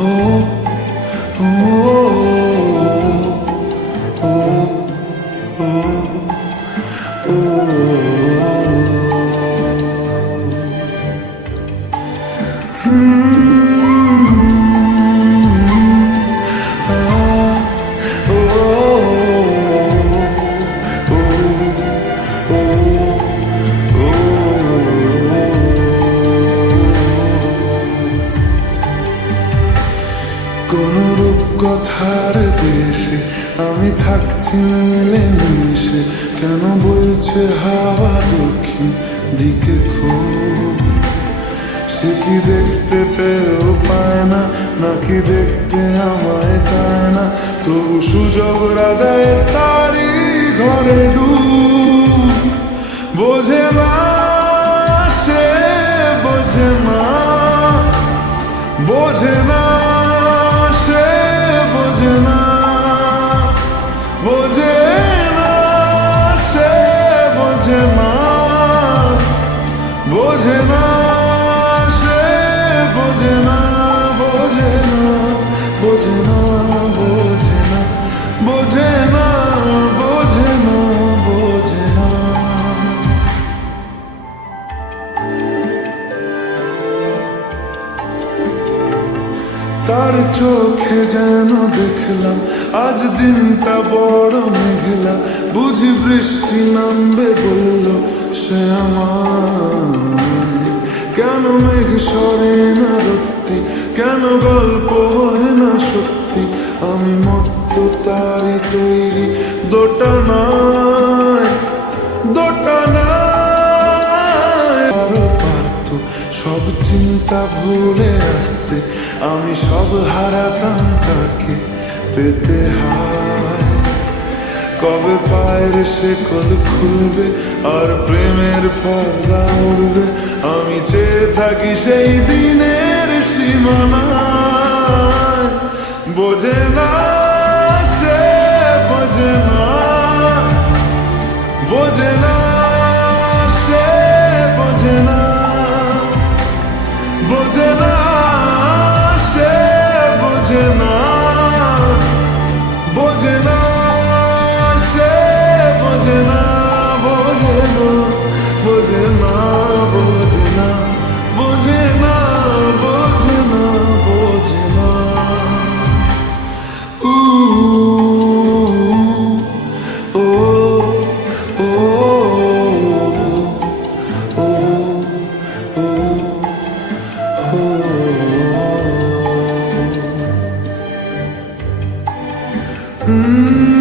Hmm. কোন রূপকথার দেশে আমি থাকছি মিলে মিশে। কেন বইছে হাওয়া দক্ষিণ দিকে সে কি দেখতে পেয়েও পায় না, নাকি দেখতে আমায় চায় না? তবু সুযোগ রাধায় তারি ঘরে ডুব বোঝে না সে বোঝে না বোঝে না বোঝে না, বোঝে তার চোখে যেন দেখলাম, আজ দিনটা বড় মেঘলা, বুঝি বৃষ্টি নামবে বলল, সে আমার। কেন মেঘ সরে না রত্তি কেন গল্প হয় না সত্যি? আমি মত্ত তারি তৈরি দোটানায় দোটানায় আরও পারতো সব চিন্তা ভুলে আসতে, আমি সব হারাতাম তাকে পেতে হায়। কবে পায়ের সে কল খুলবে আর প্রেমের পর্দা উড়বে? আমি চেয়ে থাকি সেই দিনের সীমানা বোঝে না সে, বোঝে না বোঝে না Mm-hmm.